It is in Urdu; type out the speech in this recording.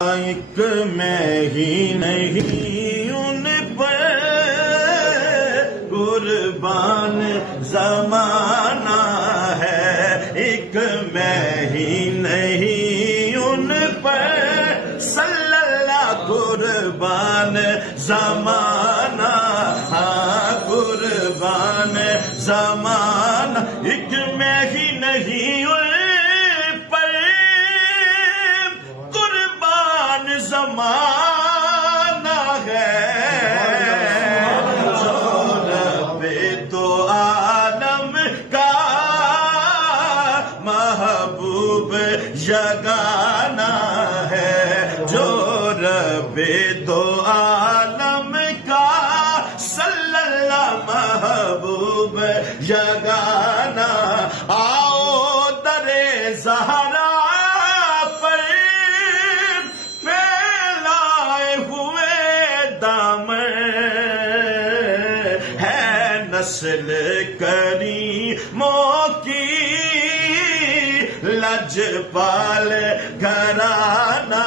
ایک میں ہی نہیں ان پر قربان زمانہ ہے، ایک میں ہی نہیں ان پر صلی اللہ قربان زمانہ، ہاں قربان زمانہ، ایک میں ہی نہیں ان پر قربان زمانہ ہے، جو رب دو عالم کا محبوب یگانہ ہے، جو رب دو عالم کا صلی اللہ محبوب یگانہ۔ آؤ در زہرا پر پھیلائے ہوئے دامن ہے، نسل کریموں کی لجپال گھرانہ